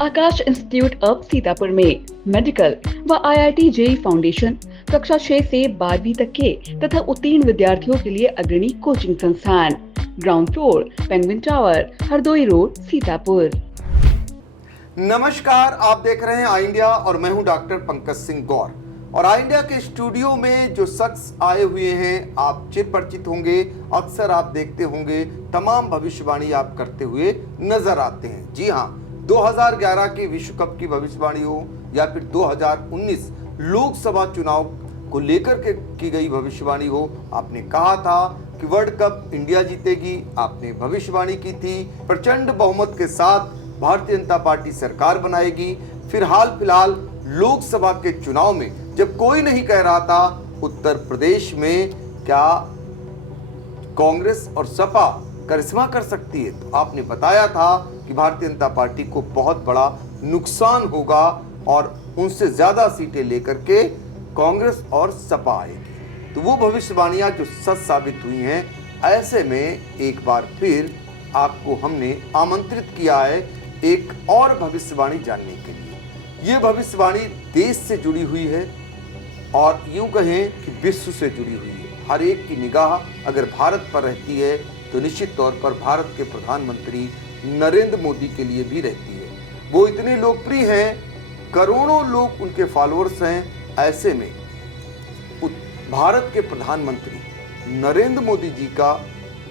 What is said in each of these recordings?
Akash institute of Sitapur में medical व IIT JEE foundation कक्षा 6 से 12वीं तक के तथा उत्तीर्ण विद्यार्थियों के लिए अग्रणी कोचिंग संस्थान। Ground floor, penguin tower, Hardoi road, Sitapur. नमस्कार, आप देख रहे हैं आई इंडिया और मैं हूं डॉक्टर पंकज सिंह गौर। और आई इंडिया के स्टूडियो में जो शख्स आए हुए हैं आप चिर परिचित होंगे, अक्सर आप देखते होंगे, तमाम भविष्यवाणी आप करते हुए नजर आते हैं। जी हां, 2011 के विश्व कप की भविष्यवाणी हो या फिर 2019 लोकसभा चुनाव को लेकर के की गई भविष्यवाणी हो, आपने कहा था कि वर्ल्ड कप इंडिया जीतेगी। आपने भविष्यवाणी की थी प्रचंड बहुमत के साथ भारतीय जनता पार्टी सरकार बनाएगी। फिर हाल फिलहाल लोकसभा के चुनाव में जब कोई नहीं कह रहा था उत्तर प्रदेश में क्या कांग्रेस और सपा करिश्मा कर सकती है, तो आपने बताया था कि भारतीय जनता पार्टी को बहुत बड़ा नुकसान होगा और उनसे ज्यादा सीटें लेकर के कांग्रेस और सपा आएगी। तो वो भविष्यवाणियां जो सच साबित हुई हैं, ऐसे में एक बार फिर आपको हमने आमंत्रित किया है एक और भविष्यवाणी जानने के लिए। ये भविष्यवाणी देश से जुड़ी हुई है और यूं कहें कि विश्व से जुड़ी हुई है। हर एक की निगाह अगर भारत पर रहती है तो निश्चित तौर पर भारत के प्रधानमंत्री नरेंद्र मोदी के लिए भी रहती है। वो इतने लोकप्रिय हैं, करोड़ों लोग उनके फॉलोअर्स हैं। ऐसे में भारत के प्रधानमंत्री नरेंद्र मोदी जी का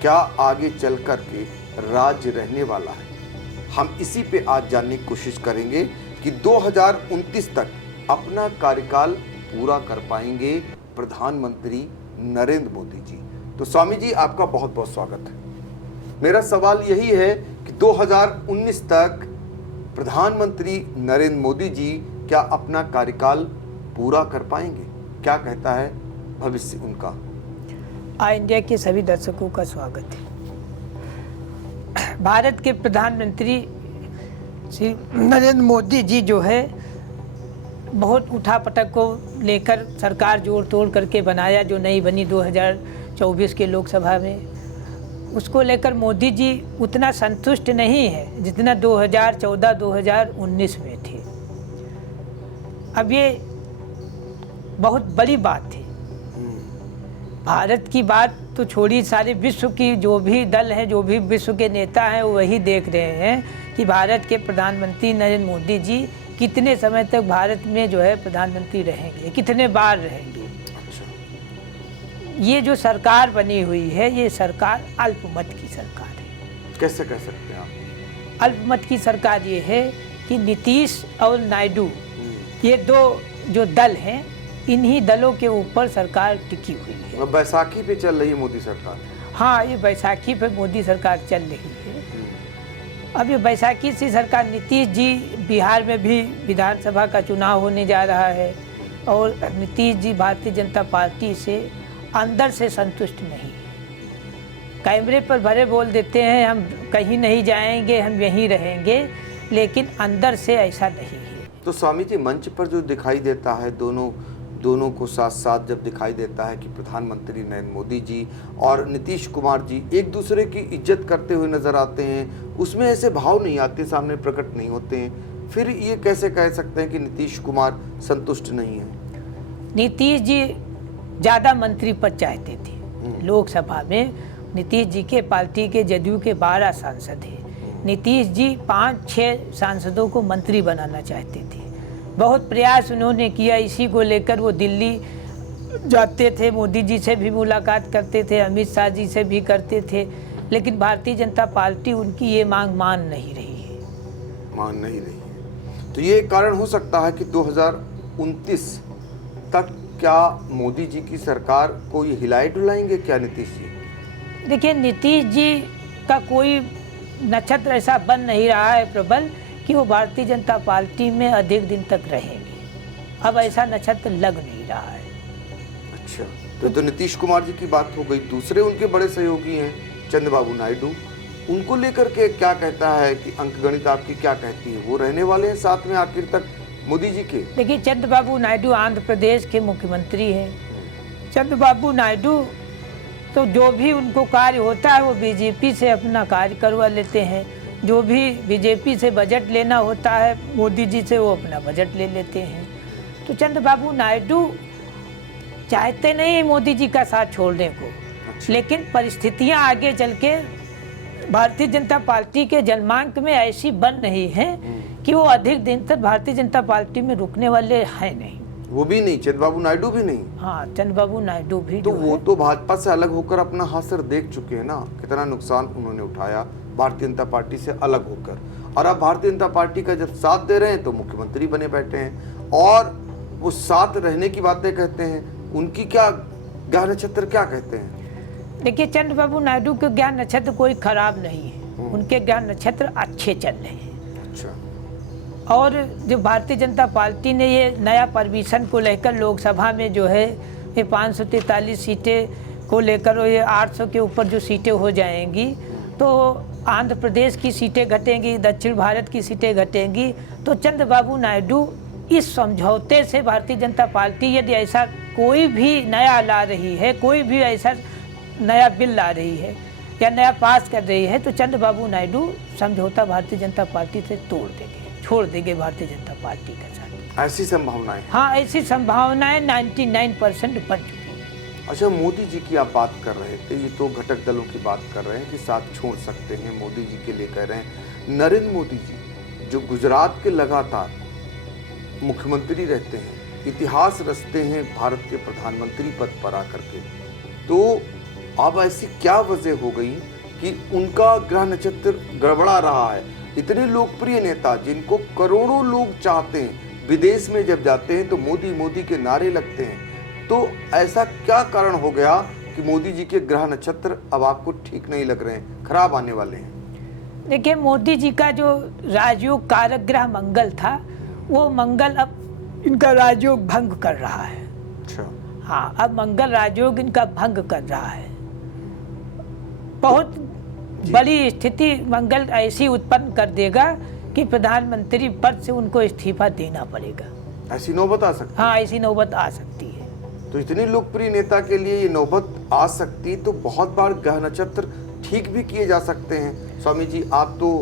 क्या आगे चल कर के राज्य रहने वाला है, हम इसी पे आज जानने की कोशिश करेंगे कि 2029 तक अपना कार्यकाल पूरा कर पाएंगे प्रधानमंत्री नरेंद्र मोदी जी। तो स्वामी जी, आपका बहुत बहुत स्वागत है। मेरा सवाल यही है कि 2019 तक प्रधानमंत्री नरेंद्र मोदी जी क्या अपना कार्यकाल पूरा कर पाएंगे? क्या कहता है भविष्य उनका? आई इंडिया के सभी दर्शकों का स्वागत है। भारत के प्रधानमंत्री श्री नरेंद्र मोदी जी जो है बहुत उठापटक को लेकर सरकार जोड़ तोड़ करके बनाया, जो नई बनी 2024 के लोकसभा में, उसको लेकर मोदी जी उतना संतुष्ट नहीं है जितना 2014-2019 में थे। अब ये बहुत बड़ी बात थी। भारत की बात तो छोड़ी, सारे विश्व की जो भी दल है, जो भी विश्व के नेता हैं, वो वही देख रहे हैं कि भारत के प्रधानमंत्री नरेंद्र मोदी जी कितने समय तक भारत में जो है प्रधानमंत्री रहेंगे, कितने बार रहेंगे। ये जो सरकार बनी हुई है, ये सरकार अल्पमत की सरकार है। कैसे कह सकते हैं आप? अल्पमत की सरकार ये है कि नीतीश और नायडू, ये दो जो दल हैं, इन्हीं दलों के ऊपर सरकार टिकी हुई है। बैसाखी पे चल रही है मोदी सरकार। हाँ, ये बैसाखी पे मोदी सरकार चल रही है। अब ये बैसाखी से सरकार, नीतीश जी बिहार में भी विधानसभा का चुनाव होने जा रहा है और नीतीश जी भारतीय जनता पार्टी से अंदर से संतुष्ट नहीं है। कैमरे पर भरे बोल देते हैं हम कहीं नहीं जाएंगे, हम यहीं रहेंगे, लेकिन अंदर से ऐसा नहीं है। तो स्वामी जी, मंच पर जो दिखाई देता है, दोनों को साथ साथ जब दिखाई देता है कि प्रधानमंत्री नरेंद्र मोदी जी और नीतीश कुमार जी एक दूसरे की इज्जत करते हुए नजर आते हैं, उसमें ऐसे भाव नहीं आते, सामने प्रकट नहीं होते हैं, फिर ये कैसे कह सकते हैं कि नीतीश कुमार संतुष्ट नहीं है? नीतीश जी ज़्यादा मंत्री पद चाहते थे। लोकसभा में नीतीश जी के पार्टी के जदयू के 12 सांसद हैं। नीतीश जी 5-6 सांसदों को मंत्री बनाना चाहते थे। बहुत प्रयास उन्होंने किया, इसी को लेकर वो दिल्ली जाते थे, मोदी जी से भी मुलाकात करते थे, अमित शाह जी से भी करते थे, लेकिन भारतीय जनता पार्टी उनकी ये मांग मान नहीं रही है। मान नहीं रही है। तो ये कारण हो सकता है कि 2029 तक क्या मोदी जी की सरकार को ये हिलाए डुलाएंगे क्या नीतीश जी? देखिए, नीतीश जी का कोई नक्षत्र ऐसा बन नहीं रहा है प्रबल कि वो भारतीय जनता पार्टी में अधिक दिन तक रहेंगे। अब ऐसा नक्षत्र लग नहीं रहा है। अच्छा, तो नीतीश कुमार जी की बात हो गई। दूसरे उनके बड़े सहयोगी हैं चंद्रबाबू नायडू, उनको लेकर के क्या कहता है कि अंकगणित आपकी क्या कहती है, वो रहने वाले हैं साथ में आखिर तक मोदी जी के? देखिए, चंद्रबाबू नायडू आंध्र प्रदेश के मुख्यमंत्री हैं। चंद्रबाबू नायडू तो जो भी उनको कार्य होता है वो बीजेपी से अपना कार्य करवा लेते हैं। जो भी बीजेपी से बजट लेना होता है मोदी जी से, वो अपना बजट ले लेते हैं। तो चंद्रबाबू नायडू चाहते नहीं मोदी जी का साथ छोड़ने को, लेकिन परिस्थितियां आगे चल के भारतीय जनता पार्टी के जन्मांक में ऐसी बन रही हैं कि वो अधिक दिन तक भारतीय जनता पार्टी में रुकने वाले हैं नहीं। वो भी नहीं, चंद्रबाबू नायडू भी नहीं। हाँ, चंद्रबाबू नायडू भी तो वो तो भाजपा से अलग होकर अपना हासिल देख चुके हैं ना, कितना नुकसान उन्होंने उठाया भारतीय जनता पार्टी से अलग होकर, और अब भारतीय जनता पार्टी का जब साथ दे रहे हैं तो मुख्यमंत्री बने बैठे हैं और वो साथ रहने की बातें कहते हैं। उनकी क्या ग्रह नक्षत्र क्या कहते हैं? देखिए, चंद्रबाबू नायडू के ग्रह नक्षत्र कोई खराब नहीं है, उनके ग्रह नक्षत्र अच्छे चल रहे हैं। अच्छा। और जो भारतीय जनता पार्टी ने ये नया परमिशन को लेकर लोकसभा में जो है ये 543 सीटें को लेकर, और ये 800 के ऊपर जो सीटें हो जाएंगी तो आंध्र प्रदेश की सीटें घटेंगी, दक्षिण भारत की सीटें घटेंगी। तो चंद्रबाबू नायडू इस समझौते से भारतीय जनता पार्टी यदि ऐसा कोई भी नया ला रही है, कोई भी ऐसा नया बिल ला रही है या नया पास कर रही है, तो चंद्रबाबू नायडू समझौता भारतीय जनता पार्टी से तोड़ देंगे, छोड़ देंगे भारतीय जनता पार्टी के साथ। ऐसी संभावनाएं? हाँ, ऐसी संभावनाएं 99% बन चुकी हैं। अच्छा, मोदी जी की आप बात कर रहे थे, ये तो घटक दलों की बात कर रहे हैं कि साथ छोड़ सकते हैं, मोदी जी के लिए कह रहे हैं। नरेंद्र मोदी जी जो गुजरात के लगातार मुख्यमंत्री रहते हैं, इतिहास रचते हैं भारत के प्रधानमंत्री पद पर आकर के, तो अब ऐसी क्या वजह हो गई कि उनका ग्रह नक्षत्र गड़बड़ा रहा है? इतने लोकप्रिय नेता जिनको करोड़ों लोग चाहते हैं, विदेश में जब जाते हैं तो मोदी मोदी के नारे लगते हैं, तो ऐसा क्या कारण हो गया कि मोदी जी के ग्रह नक्षत्र अब आपको ठीक नहीं लग रहे हैं, खराब आने वाले हैं? देखिए, मोदी जी का जो राजयोग कारक ग्रह मंगल था, वो मंगल अब इनका राजयोग भंग कर रहा है। अच्छा। हाँ, अब मंगल राजयोग इनका भंग कर रहा है। बहुत बड़ी स्थिति मंगल ऐसी उत्पन्न कर देगा कि प्रधानमंत्री पद से उनको इस्तीफा देना पड़ेगा। ऐसी नौबत आ सकती? हाँ, ऐसी नौबत आ सकती है। तो इतने लोकप्रिय नेता के लिए ये नौबत आ सकती, तो बहुत बार ग्रह नक्षत्र ठीक भी किए जा सकते हैं। स्वामी जी, आप तो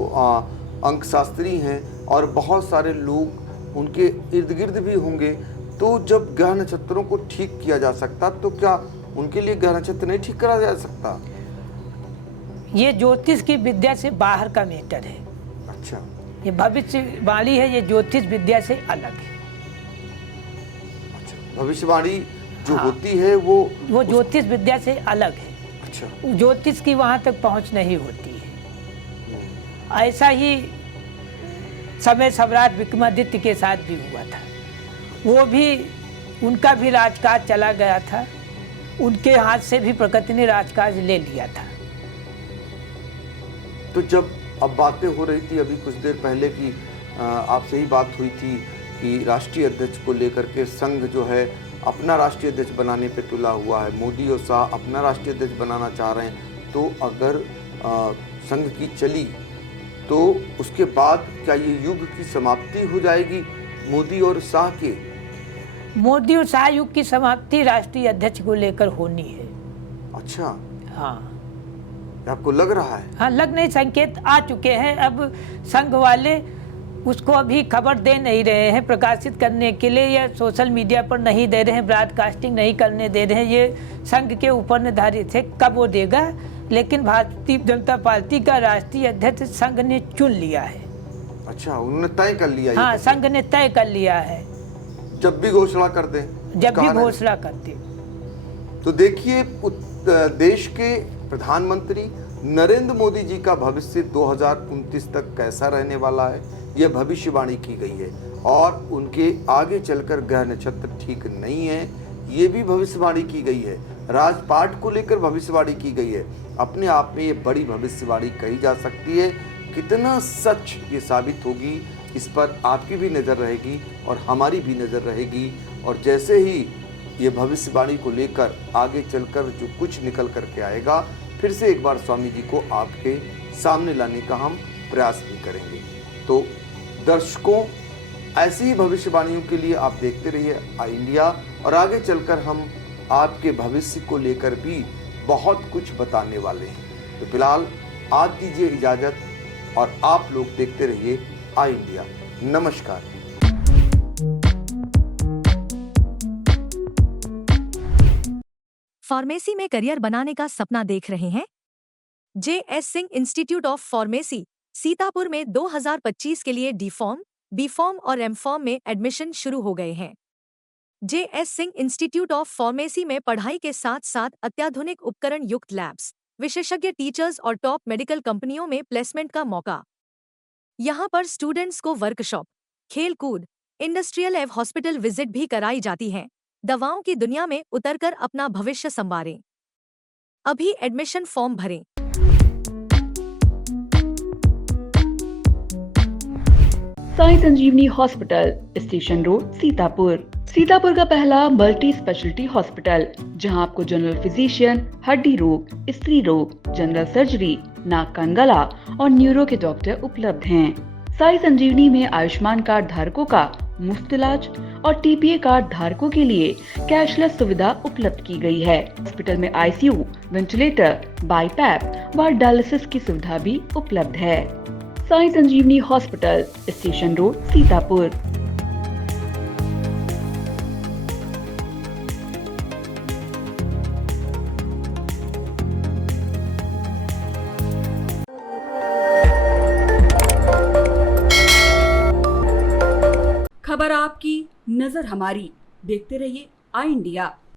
अंक शास्त्री हैं और बहुत सारे लोग उनके इर्द गिर्द भी होंगे, तो जब ग्रह नक्षत्रों को ठीक किया जा सकता, तो क्या उनके लिए ग्रह नक्षत्र नहीं ठीक करा जा सकता? ये ज्योतिष की विद्या से बाहर का मैटर है। अच्छा। ये भविष्यवाणी है, ये ज्योतिष विद्या से अलग है। अच्छा, भविष्यवाणी जो होती है वो ज्योतिष विद्या से अलग है। अच्छा। ज्योतिष की वहां तक पहुंच नहीं होती है। ऐसा ही समय सम्राट विक्रमादित्य के साथ भी हुआ था। वो भी, उनका भी राजकाज चला गया था, उनके हाथ से भी प्रकृति ने राजकाज ले लिया था। तो जब अब बातें हो रही थी अभी कुछ देर पहले की, आपसे ही बात हुई थी कि राष्ट्रीय अध्यक्ष को लेकर के संघ जो है अपना राष्ट्रीय अध्यक्ष बनाने पे तुला हुआ है, मोदी और शाह अपना राष्ट्रीय अध्यक्ष बनाना चाह रहे हैं, तो अगर संघ की चली तो उसके बाद क्या ये युग की समाप्ति हो जाएगी मोदी और शाह के? मोदी और शाह युग की समाप्ति राष्ट्रीय अध्यक्ष को लेकर होनी है। अच्छा। हाँ, आपको लग रहा है? हाँ, लगने संकेत आ चुके हैं। अब संघ वाले उसको अभी खबर दे नहीं रहे हैं प्रकाशित करने के लिए, या सोशल मीडिया पर नहीं दे रहे हैं, ब्रॉडकास्टिंग नहीं करने दे रहे हैं। ये संघ के ऊपर निर्धारित है कब वो देगा, लेकिन भारतीय जनता पार्टी का राष्ट्रीय अध्यक्ष संघ ने चुन लिया है। अच्छा, उन्होंने तय कर लिया? हाँ, संघ ने तय कर लिया है। जब भी घोषणा कर दें, जब भी घोषणा कर दें। तो देखिए, देश के प्रधानमंत्री नरेंद्र मोदी जी का भविष्य 2029 तक कैसा रहने वाला है, यह भविष्यवाणी की गई है। और उनके आगे चलकर ग्रह नक्षत्र ठीक नहीं है, ये भी भविष्यवाणी की गई है। राजपाट को लेकर भविष्यवाणी की गई है। अपने आप में ये बड़ी भविष्यवाणी कही जा सकती है। कितना सच ये साबित होगी, इस पर आपकी भी नज़र रहेगी और हमारी भी नज़र रहेगी। और जैसे ही ये भविष्यवाणी को लेकर आगे चलकर जो कुछ निकल करके आएगा, फिर से एक बार स्वामी जी को आपके सामने लाने का हम प्रयास भी करेंगे। तो दर्शकों, ऐसी ही भविष्यवाणियों के लिए आप देखते रहिए आई इंडिया, और आगे चलकर हम आपके भविष्य को लेकर भी बहुत कुछ बताने वाले हैं। तो फिलहाल आज दीजिए इजाज़त और आप लोग देखते रहिए आई इंडिया। नमस्कार। फार्मेसी में करियर बनाने का सपना देख रहे हैं? JS. Singh institute of pharmacy Sitapur में 2025 के लिए डी फॉर्म, बी फॉर्म और एम फॉर्म में एडमिशन शुरू हो गए हैं। JS. Singh institute of pharmacy में पढ़ाई के साथ साथ अत्याधुनिक उपकरण युक्त लैब्स, विशेषज्ञ टीचर्स और टॉप मेडिकल कंपनियों में प्लेसमेंट का मौका। यहाँ पर स्टूडेंट्स को वर्कशॉप, खेल कूद, इंडस्ट्रियल एवं हॉस्पिटल विजिट भी कराई जाती है। दवाओं की दुनिया में उतरकर अपना भविष्य संवारें। अभी एडमिशन फॉर्म भरें। Sai Sanjeevani hospital, station road, Sitapur. Sitapur का पहला मल्टी स्पेशलिटी हॉस्पिटल, जहां आपको जनरल फिजिशियन, हड्डी रोग, स्त्री रोग, जनरल सर्जरी, नाक कान गला और न्यूरो के डॉक्टर उपलब्ध हैं। साई संजीवनी में आयुष्मान कार्ड धारकों का मुफ्त इलाज और टीपीए कार्ड धारकों के लिए कैशलेस सुविधा उपलब्ध की गई है। हॉस्पिटल में आईसीयू, वेंटिलेटर, बाईपैप व डायलिसिस की सुविधा भी उपलब्ध है। Sai Sanjeevani hospital, station road, Sitapur. खबर आपकी, नजर हमारी। देखते रहिए आई इंडिया।